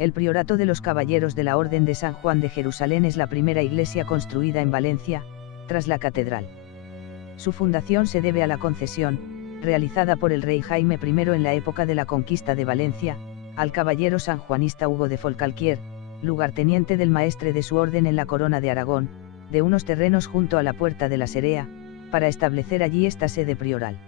El Priorato de los Caballeros de la Orden de San Juan de Jerusalén es la primera iglesia construida en Valencia, tras la catedral. Su fundación se debe a la concesión, realizada por el rey Jaime I en la época de la conquista de Valencia, al caballero sanjuanista Hugo de Folcalquier, lugarteniente del maestre de su orden en la Corona de Aragón, de unos terrenos junto a la Puerta de la Serea, para establecer allí esta sede prioral.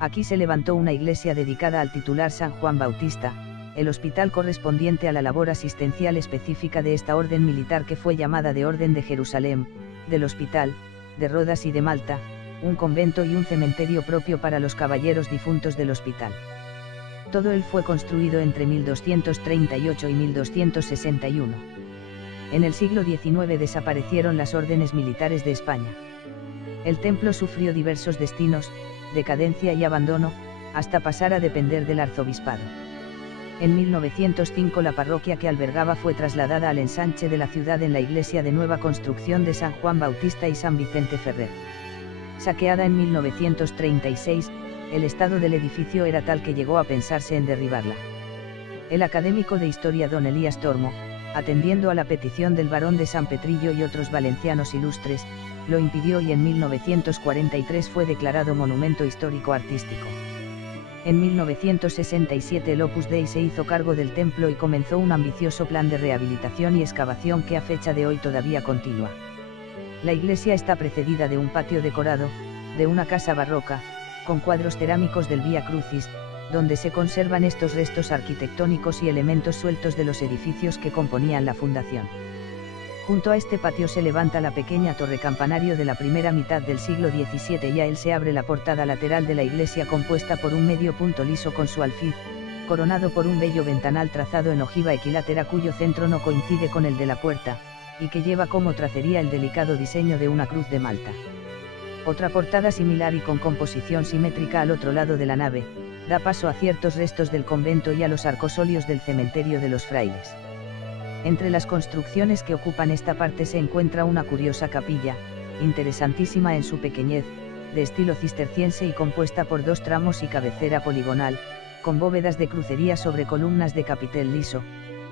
Aquí se levantó una iglesia dedicada al titular San Juan Bautista, el hospital correspondiente a la labor asistencial específica de esta orden militar que fue llamada de Orden de Jerusalén, del Hospital, de Rodas y de Malta, un convento y un cementerio propio para los caballeros difuntos del hospital. Todo él fue construido entre 1238 y 1261. En el siglo XIX desaparecieron las órdenes militares de España. El templo sufrió diversos destinos, decadencia y abandono, hasta pasar a depender del arzobispado. En 1905 la parroquia que albergaba fue trasladada al ensanche de la ciudad en la iglesia de nueva construcción de San Juan Bautista y San Vicente Ferrer. Saqueada en 1936, el estado del edificio era tal que llegó a pensarse en derribarla. El académico de historia don Elías Tormo, atendiendo a la petición del barón de San Petrillo y otros valencianos ilustres, lo impidió y en 1943 fue declarado monumento histórico artístico. En 1967 el Opus Dei se hizo cargo del templo y comenzó un ambicioso plan de rehabilitación y excavación que a fecha de hoy todavía continúa. La iglesia está precedida de un patio decorado, de una casa barroca, con cuadros cerámicos del Vía Crucis, donde se conservan estos restos arquitectónicos y elementos sueltos de los edificios que componían la fundación. Junto a este patio se levanta la pequeña torre campanario de la primera mitad del siglo XVII y a él se abre la portada lateral de la iglesia compuesta por un medio punto liso con su alfiz, coronado por un bello ventanal trazado en ojiva equilátera cuyo centro no coincide con el de la puerta, y que lleva como tracería el delicado diseño de una cruz de Malta. Otra portada similar y con composición simétrica al otro lado de la nave, da paso a ciertos restos del convento y a los arcosolios del cementerio de los frailes. Entre las construcciones que ocupan esta parte se encuentra una curiosa capilla, interesantísima en su pequeñez, de estilo cisterciense y compuesta por dos tramos y cabecera poligonal, con bóvedas de crucería sobre columnas de capitel liso,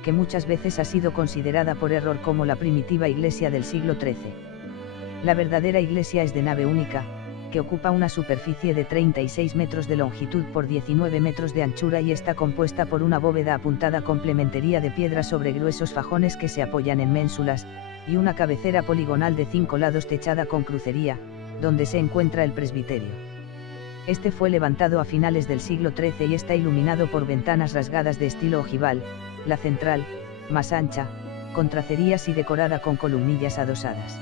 que muchas veces ha sido considerada por error como la primitiva iglesia del siglo XIII. La verdadera iglesia es de nave única, que ocupa una superficie de 36 metros de longitud por 19 metros de anchura y está compuesta por una bóveda apuntada complementería de piedra sobre gruesos fajones que se apoyan en ménsulas, y una cabecera poligonal de 5 lados techada con crucería, donde se encuentra el presbiterio. Este fue levantado a finales del siglo XIII y está iluminado por ventanas rasgadas de estilo ojival, la central, más ancha, con tracerías y decorada con columnillas adosadas.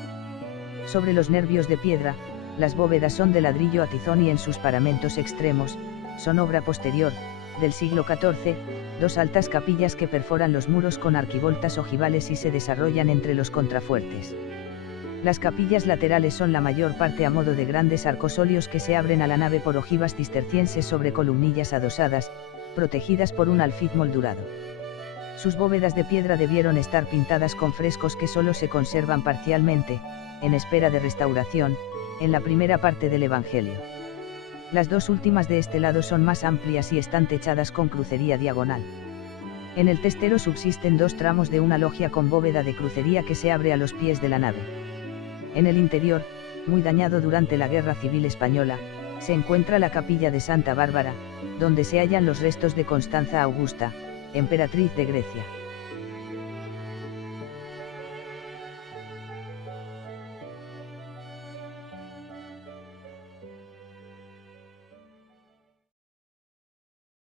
Sobre los nervios de piedra, las bóvedas son de ladrillo a tizón y en sus paramentos extremos, son obra posterior, del siglo XIV, dos altas capillas que perforan los muros con arquivoltas ojivales y se desarrollan entre los contrafuertes. Las capillas laterales son la mayor parte a modo de grandes arcosolios que se abren a la nave por ojivas cistercienses sobre columnillas adosadas, protegidas por un alfiz moldurado. Sus bóvedas de piedra debieron estar pintadas con frescos que solo se conservan parcialmente, en espera de restauración, en la primera parte del Evangelio. Las dos últimas de este lado son más amplias y están techadas con crucería diagonal. En el testero subsisten dos tramos de una logia con bóveda de crucería que se abre a los pies de la nave. En el interior, muy dañado durante la Guerra Civil Española, se encuentra la capilla de Santa Bárbara, donde se hallan los restos de Constanza Augusta, emperatriz de Grecia.